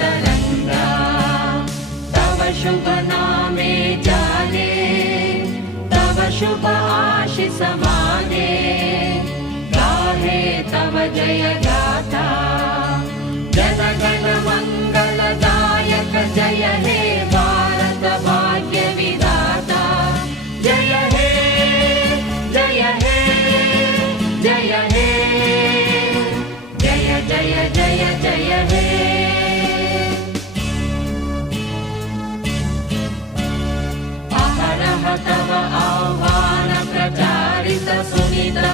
तरंगा तव शुभ नामे जाने तव शुभ आशीष माने गाहे तव जय गाथा जन गण मंगलदायक जय हे भारत भाग्य विधाता जय हे जय हे जय हे जय जय जय जय हे अहरह तव आह्वान प्रचारित सुनित